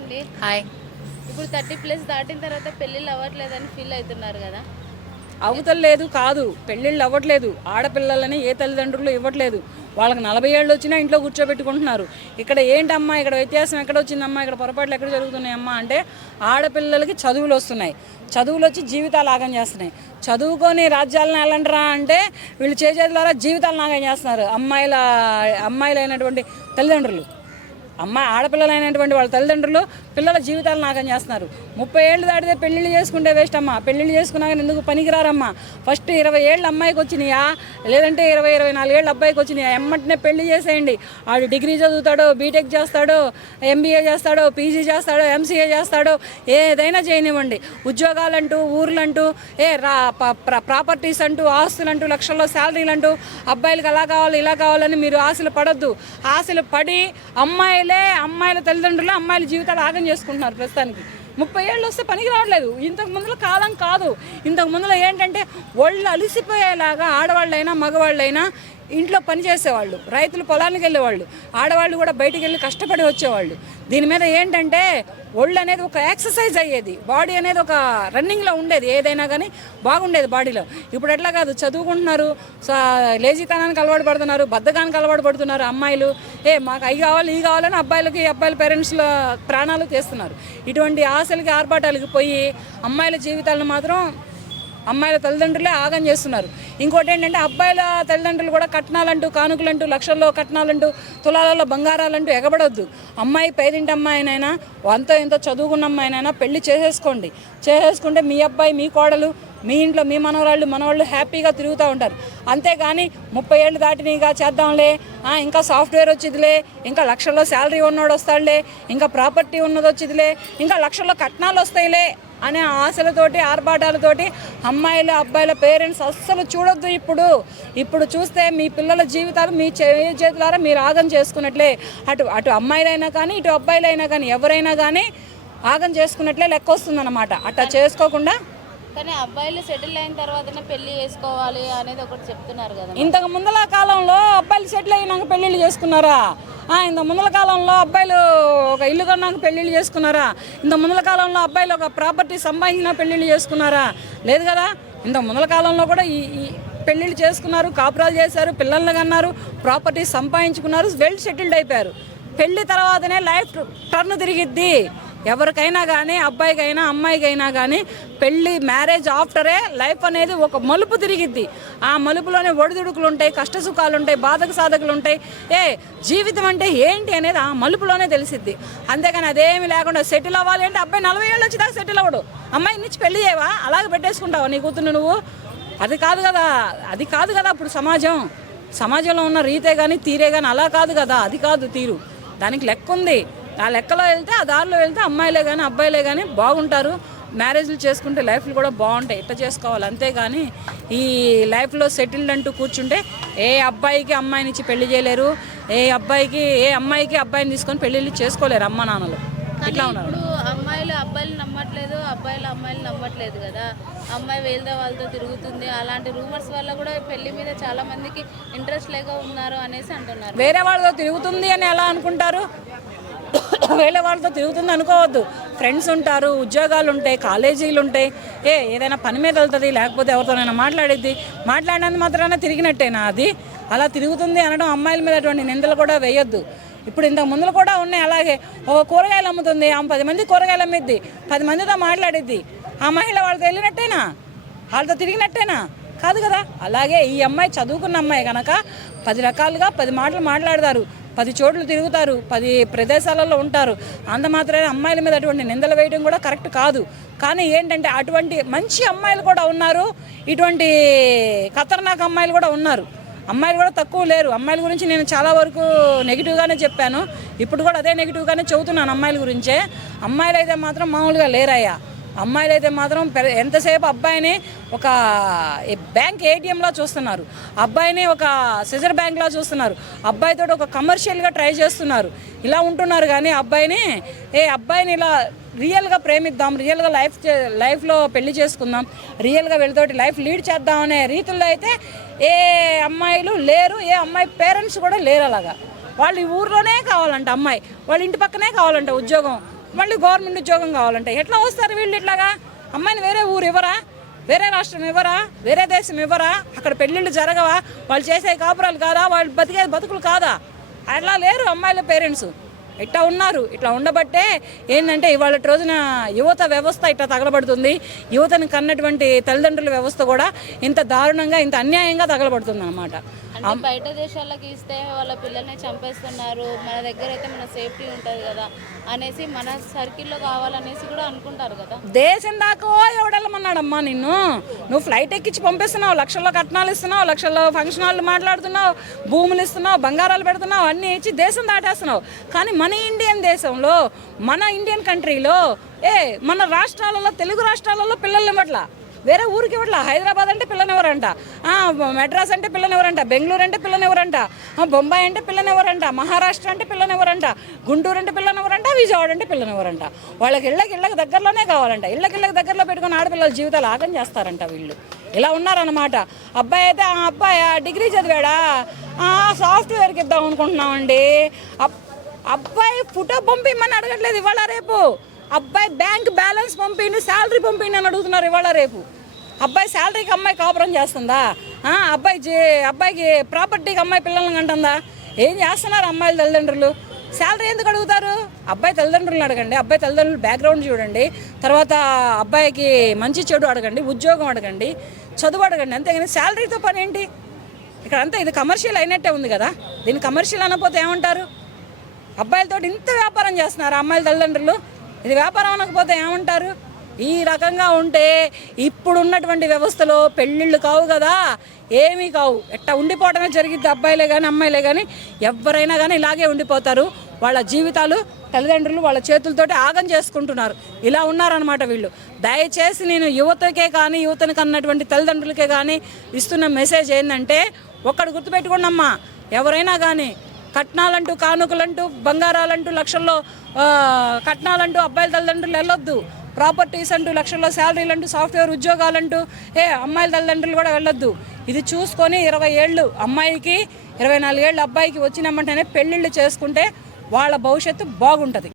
అండి హాయ్. ఇప్పుడు thirty plus దాటిన తర్వాత పెళ్ళిళ్ళు అవ్వట్లేదని ఫీల్ అవుతున్నారు కదా. అవతలేదు కాదు. పెళ్ళిళ్ళు అవ్వట్లేదు. ఆడపిల్లలని ఏ తల్లిదండ్రులు ఇవ్వట్లేదు. వాళ్ళకి నలభై ఏళ్ళు వచ్చినా ఇంట్లో కూర్చోబెట్టుకుంటున్నారు. ఇక్కడ ఏంటమ్మా ఇక్కడ వ్యత్యాసం ఎక్కడ వచ్చిందమ్మా ఇక్కడ పొరపాట్లు ఎక్కడ జరుగుతున్నాయమ్మా అంటే ఆడపిల్లలకి చదువులు వస్తున్నాయి. చదువులు వచ్చి జీవితాలు ఆగం చేస్తున్నాయి. చదువుకొని రాజ్యాలను ఎలాంటిరా అంటే వీళ్ళు చేసేదిలారా జీవితాలు నాగం చేస్తున్నారు. అమ్మాయిల అమ్మాయిలైనటువంటి తల్లిదండ్రులు. అమ్మాయి ఆడపిల్లలైనటువంటి వాళ్ళ తల్లిదండ్రులు పిల్లల జీవితాలు నాగం చేస్తున్నారు. ముప్పై ఏళ్ళు దాటితే పెళ్ళిళ్ళు చేసుకుంటే వేస్ట్ అమ్మా. పెళ్ళిళ్ళు చేసుకున్నాక ఎందుకు పనికిరారమ్మా? ఫస్ట్ ఇరవై ఏళ్ళ అమ్మాయికి వచ్చినాయా? లేదంటే ఇరవై ఇరవై నాలుగేళ్ళు అబ్బాయికి వచ్చినాయా? ఎమ్మటనే పెళ్ళి చేసేయండి. వాడు డిగ్రీ చదువుతాడో బీటెక్ చేస్తాడో ఎంబీఏ చేస్తాడో పీజీ చేస్తాడో ఎంసీఏ చేస్తాడో ఏదైనా చేయనివ్వండి. ఉద్యోగాలంటూ ఊర్లంటూ ఏ రా ప- ప్రాపర్టీస్ అంటూ ఆస్తులంటూ లక్షల్లో శాలరీలు అంటూ అబ్బాయిలకు అలా కావాలి ఇలా కావాలని మీరు ఆశలు పడొద్దు. ఆశలు పడి అమ్మాయిలు అమ్మాయిల తల్లిదండ్రులు అమ్మాయిల జీవితాలు ఆగం చేసుకుంటున్నారు ప్రస్తుతానికి. ముప్పై ఏళ్ళు వస్తే పనికి రావట్లేదు. ఇంతకు ముందులో కాలం కాదు. ఇంతకు ముందులో ఏంటంటే ఒళ్ళు అలిసిపోయేలాగా ఆడవాళ్ళైనా మగవాళ్ళైనా ఇంట్లో పని చేసేవాళ్ళు రైతులు పొలానికి వెళ్ళేవాళ్ళు ఆడవాళ్ళు కూడా బయటికి వెళ్ళి కష్టపడి వచ్చేవాళ్ళు. దీని మీద ఏంటంటే ఒళ్ళు అనేది ఒక ఎక్సర్సైజ్ అయ్యేది బాడీ అనేది ఒక రన్నింగ్లో ఉండేది ఏదైనా కానీ బాగుండేది బాడీలో ఇప్పుడు ఎట్లా కాదు చదువుకుంటున్నారు లేజీతనానికి అలవాటు పడుతున్నారు బద్ధకానికి అలవాటు పడుతున్నారు అమ్మాయిలు. ఏ మాకు అవి కావాలి ఇవి కావాలని అబ్బాయిలకి అబ్బాయిల పేరెంట్స్ల ప్రాణాలు తీస్తున్నారు. ఇటువంటి ఆశలకి ఆర్భాటాలకి పోయి అమ్మాయిల జీవితాలను మాత్రం అమ్మాయిల తల్లిదండ్రులే ఆగం చేస్తున్నారు. ఇంకోటి ఏంటంటే అబ్బాయిల తల్లిదండ్రులు కూడా కట్నాలంటూ కానుకలంటూ లక్షల్లో కట్నాలంటూ తులాలలో బంగారాలంటూ ఎగబడొద్దు. అమ్మాయి పేదింటి అమ్మాయినైనా అంతో ఎంతో చదువుకున్న అమ్మాయినైనా పెళ్ళి చేసేసుకోండి. చేసేసుకుంటే మీ అబ్బాయి మీ కోడలు మీ ఇంట్లో మీ మనవరాళ్ళు మనవాళ్ళు హ్యాపీగా తిరుగుతూ ఉంటారు. అంతేగాని ముప్పై ఏళ్ళు దాటినగా చేద్దాంలే ఇంకా సాఫ్ట్వేర్ వచ్చిదిలే ఇంకా లక్షల్లో శాలరీ ఉన్నోడు వస్తాడులే ఇంకా ప్రాపర్టీ ఉన్నది వచ్చిదిలే ఇంకా లక్షల్లో కట్నాలు వస్తాయిలే. అనే ఆశలతోటి ఆర్భాటాలతోటి అమ్మాయిలు అబ్బాయిల పేరెంట్స్ అస్సలు చూడొద్దు ఇప్పుడు. ఇప్పుడు చూస్తే మీ పిల్లల జీవితాలు మీ చేతులారా మీరు ఆగం చేసుకున్నట్లే. అటు అటు అమ్మాయిలైనా కానీ ఇటు అబ్బాయిలైనా కానీ ఎవరైనా కానీ ఆగం చేసుకున్నట్లే లెక్క వస్తుందన్నమాట అట్లా చేసుకోకుండా కానీ అబ్బాయిలు సెటిల్ అయిన తర్వాతనే పెళ్ళి చేసుకోవాలి అనేది ఒకటి చెప్తున్నారు కదా ఇంతకు ముందల కాలంలో అబ్బాయిలు సెటిల్ అయినాక పెళ్ళిళ్ళు చేసుకున్నారా? ఆ, ఇంత ముందల కాలంలో అబ్బాయిలు ఒక ఇల్లు కొన్నాక పెళ్ళిళ్ళు చేసుకున్నారా? ఇంత ముందల కాలంలో అబ్బాయిలు ఒక ప్రాపర్టీ సంపాదించిన పెళ్ళిళ్ళు చేసుకున్నారా? లేదు కదా? ఇంత ముందల కాలంలో కూడా ఈ పెళ్ళిళ్ళు పెళ్ళిళ్ళు చేసుకున్నారు కాపురాలు చేశారు పిల్లల్ని కన్నారు ప్రాపర్టీ సంపాదించుకున్నారు వెల్ సెటిల్డ్ అయిపోయారు. పెళ్ళి తర్వాతనే లైఫ్ టర్న్ తిరిగిద్ది. ఎవరికైనా కానీ అబ్బాయికైనా అమ్మాయికైనా కానీ పెళ్ళి మ్యారేజ్ ఆఫ్టరే లైఫ్ అనేది ఒక మలుపు తిరిగిద్ది. ఆ మలుపులోనే ఒడిదుడుకులు ఉంటాయి కష్టసుఖాలు ఉంటాయి బాధక సాధకులు ఉంటాయి ఏ జీవితం అంటే ఏంటి అనేది ఆ మలుపులోనే తెలిసిద్ది. అంతేగాని అదేమి లేకుండా సెటిల్ అవ్వాలి అంటే అబ్బాయి నలభై ఏళ్ళు వచ్చి దాకా సెటిల్ అవ్వడు. అమ్మాయి నుంచి పెళ్ళి చేయవా? అలాగే పెట్టేసుకుంటావా నీ కూతురు నువ్వు? అది కాదు కదా అది కాదు కదా అప్పుడు సమాజం. సమాజంలో ఉన్న రీతే కానీ తీరే కానీ అలా కాదు కదా అది కాదు తీరు. దానికి లెక్క ఉంది ఆ లెక్కలో వెళ్తే ఆ దారిలో వెళ్తే అమ్మాయిలే కానీ అబ్బాయిలే కానీ బాగుంటారు. మ్యారేజ్లు చేసుకుంటే లైఫ్లు కూడా బాగుంటాయి. ఇట్లా చేసుకోవాలి? అంతేగాని ఈ లైఫ్లో సెటిల్డ్ అంటూ కూర్చుంటే ఏ అబ్బాయికి అమ్మాయినిచ్చి పెళ్ళి చేయలేరు? ఏ అబ్బాయికి ఏ అమ్మాయికి అబ్బాయిని తీసుకొని పెళ్ళిళ్ళు చేసుకోలేరు అమ్మ నాన్నలు. ఇట్లా ఉన్నారు? ఇప్పుడు అమ్మాయిలు అబ్బాయిలు నమ్మట్లేదు అబ్బాయిలు అమ్మాయిలు నమ్మట్లేదు కదా. అమ్మాయి వేరే వాళ్ళతో తిరుగుతుంది. అలాంటి రూమర్స్ వల్ల కూడా పెళ్ళి మీద చాలా మందికి ఇంట్రెస్ట్ లేక ఉన్నారు అనేసి అంటున్నారు. వేరే వాళ్ళతో తిరుగుతుంది అని ఎలా అనుకుంటారు? ఒకవేళ వాళ్ళతో తిరుగుతుంది అనుకోవద్దు. ఫ్రెండ్స్ ఉంటారు ఉద్యోగాలు ఉంటాయి కాలేజీలు ఉంటాయి ఏ ఏదైనా పని మీద వెళ్తుంది లేకపోతే ఎవరితోనైనా మాట్లాడిద్ది. మాట్లాడినందుకు మాత్రాన తిరిగినట్టేనా అది? అలా తిరుగుతుంది అనడం అమ్మాయిల మీద అటువంటి నిందలు కూడా వేయొద్దు. ఇప్పుడు ఇంతకు ముందులు కూడా ఉన్నాయి అలాగే. ఒక కూరగాయలు అమ్ముతుంది ఆమె పది మంది కూరగాయలు అమ్మిద్ది పది మందితో మాట్లాడిద్ది. ఆ మహిళ వాళ్ళతో వెళ్ళినట్టేనా? వాళ్ళతో తిరిగినట్టేనా? కాదు కదా. అలాగే ఈ అమ్మాయి చదువుకున్న అమ్మాయి కనుక పది రకాలుగా పది మాటలు మాట్లాడతారు. పది చోట్ల తిరుగుతారు పది ప్రదేశాలలో ఉంటారు. అంత మాత్రమే అమ్మాయిల మీద అటువంటి నిందలు వేయడం కూడా కరెక్ట్ కాదు. కానీ ఏంటంటే అటువంటి మంచి అమ్మాయిలు కూడా ఉన్నారు ఇటువంటి ఖతర్నాక్ అమ్మాయిలు కూడా ఉన్నారు. అమ్మాయిలు కూడా తక్కువ లేరు. అమ్మాయిల గురించి నేను చాలా వరకు నెగిటివ్గానే చెప్పాను. ఇప్పుడు కూడా అదే నెగిటివ్గానే చెబుతున్నాను అమ్మాయిల గురించే. అమ్మాయిలు అయితే మాత్రం మామూలుగా లేరయ్యా. అమ్మాయిలు అయితే మాత్రం ఎంతసేపు అబ్బాయిని ఒక ఏ- బ్యాంక్ ఏటీఎంలా చూస్తున్నారు? అబ్బాయిని ఒక సిజర్ బ్యాంక్లా చూస్తున్నారు. అబ్బాయితో ఒక కమర్షియల్గా ట్రై చేస్తున్నారు. ఇలా ఉంటున్నారు కానీ అబ్బాయిని ఏ అబ్బాయిని ఇలా రియల్గా ప్రేమిద్దాం రియల్గా లైఫ్ చే- లైఫ్లో పెళ్ళి చేసుకుందాం రియల్గా వీళ్ళతోటి లైఫ్ లీడ్ చేద్దాం అనే రీతుల్లో అయితే ఏ అమ్మాయిలు లేరు ఏ అమ్మాయి పేరెంట్స్ కూడా లేరు అలాగా. వాళ్ళు ఈ ఊర్లోనే కావాలంట అమ్మాయి వాళ్ళ ఇంటి పక్కనే కావాలంట ఉద్యోగం. మళ్ళీ గవర్నమెంట్ ఉద్యోగం కావాలంటే ఎట్లా వస్తారు వీళ్ళు ఇట్లాగా? అమ్మాయిని వేరే ఊరు ఇవ్వరా? వేరే రాష్ట్రం ఇవ్వరా? వేరే దేశం ఇవ్వరా? అక్కడ పెళ్ళిళ్ళు జరగవా? వాళ్ళు చేసే కాపురాలు కాదా? వాళ్ళు బతికే బతుకులు కాదా? అట్లా లేరు అమ్మాయిల పేరెంట్స్. ఇట్లా ఉన్నారు. ఇట్లా ఉండబట్టే ఏంటంటే ఇవాళ రోజున యువత వ్యవస్థ ఇట్లా తగలబడుతుంది. యువతను కన్నటువంటి తల్లిదండ్రుల వ్యవస్థ కూడా ఇంత దారుణంగా ఇంత అన్యాయంగా తగలబడుతుంది అన్నమాట అంటే బయట దేశాలకు ఇస్తే వాళ్ళ పిల్లల్ని చంపేస్తున్నారు మన దగ్గర అయితే మన సేఫ్టీ ఉంటుంది కదా అనేసి మన సర్కిల్లో కావాలనేసి కూడా అనుకుంటారు కదా. దేశం దాకా ఎవడెళ్ళమన్నాడమ్మా నిన్ను? నువ్వు ఫ్లైట్ ఎక్కించి పంపిస్తున్నావు లక్షల్లో కట్నాలు ఇస్తున్నావు లక్షల్లో ఫంక్షన్ హాల్ మాట్లాడుతున్నావు భూములు ఇస్తున్నావు బంగారాలు పెడుతున్నావు అన్నీ ఇచ్చి దేశం దాటేస్తున్నావు. కానీ మన ఇండియన్ దేశంలో మన ఇండియన్ కంట్రీలో ఏ మన రాష్ట్రాలలో తెలుగు రాష్ట్రాలలో పిల్లల్ని ఇవ్వట్లా వేరే ఊరికి ఇవ్వట్లా? హైదరాబాద్ అంటే పిల్లనెవరంట? మెడ్రాస్ అంటే పిల్లనెవరంట? బెంగళూరు అంటే పిల్లనెవరంట? బొంబాయి అంటే పిల్లనెవరంట? మహారాష్ట్ర అంటే పిల్లనెవరంట? గుంటూరు అంటే పిల్లనెవరంట? విజయవాడ అంటే పిల్లనెవరంట? వాళ్ళకి ఇళ్ళకి ఇళ్ళకి దగ్గరలోనే కావాలంట. ఇళ్ళకి ఇళ్ళకి దగ్గరలో పెట్టుకుని ఆడపిల్లల జీవితాలు ఆగం చేస్తారంట వీళ్ళు. ఇలా ఉన్నారనమాట అబ్బాయి అయితే ఆ అబ్బాయి డిగ్రీ చదివాడా? సాఫ్ట్వేర్కి ఇద్దాం అనుకుంటున్నామండి. అబ్బాయి ఫోటో పంపిమ్మని అడగట్లేదు ఇవాళ రేపు. అబ్బాయి బ్యాంక్ బ్యాలెన్స్ పంపిండు శాలరీ పంపిండు అని అడుగుతున్నారు ఇవాళ రేపు. అబ్బాయి శాలరీకి అమ్మాయి కాపురం చేస్తుందా? అబ్బాయి జే- అబ్బాయికి ప్రాపర్టీకి అమ్మాయి పిల్లల్ని కంటుందా? ఏం చేస్తున్నారు అమ్మాయిల తల్లిదండ్రులు? శాలరీ ఎందుకు అడుగుతారు? అబ్బాయి తల్లిదండ్రులను అడగండి అబ్బాయి తల్లిదండ్రులు బ్యాక్గ్రౌండ్ చూడండి తర్వాత అబ్బాయికి మంచి చెడు అడగండి ఉద్యోగం అడగండి చదువు అడగండి అంతేగాని శాలరీతో పని ఏంటి? ఇక్కడ అంతా ఇది కమర్షియల్ అయినట్టే ఉంది కదా? దీన్ని కమర్షియల్ అనకపోతే ఏమంటారు? అబ్బాయిలతో ఇంత వ్యాపారం చేస్తున్నారు అమ్మాయిల తల్లిదండ్రులు. ఇది వ్యాపారం అనకపోతే ఏమంటారు? ఈ రకంగా ఉంటే ఇప్పుడు ఉన్నటువంటి వ్యవస్థలో పెళ్ళిళ్ళు కావు కదా. ఏమీ కావు. ఎట్టా ఉండిపోవడమే జరిగింది అబ్బాయిలే కానీ అమ్మాయిలే కానీ ఎవరైనా కానీ ఇలాగే ఉండిపోతారు. వాళ్ళ జీవితాలు తల్లిదండ్రులు వాళ్ళ చేతులతోటి ఆగం చేసుకుంటున్నారు. ఇలా ఉన్నారనమాట వీళ్ళు. దయచేసి నేను యువతకే కానీ యువతని కన్నటువంటి తల్లిదండ్రులకే కానీ ఇస్తున్న మెసేజ్ ఏంటంటే ఒక్కడు గుర్తుపెట్టుకోండి అమ్మా ఎవరైనా కానీ కట్నాలంటూ కానుకలంటూ బంగారాలంటూ లక్షల్లో కట్నాలంటూ అబ్బాయిల తల్లిదండ్రులు వెళ్ళొద్దు. ప్రాపర్టీస్ అంటూ లక్షల్లో శాలరీలు అంటూ సాఫ్ట్వేర్ ఉద్యోగాలంటూ ఏ అమ్మాయిల తల్లిదండ్రులు కూడా వెళ్ళొద్దు. ఇది చూసుకొని ఇరవై ఏళ్ళు అమ్మాయికి ఇరవై నాలుగేళ్ళు అబ్బాయికి వచ్చినామంటేనే పెళ్ళిళ్ళు చేసుకుంటే వాళ్ళ భవిష్యత్తు బాగుంటుంది.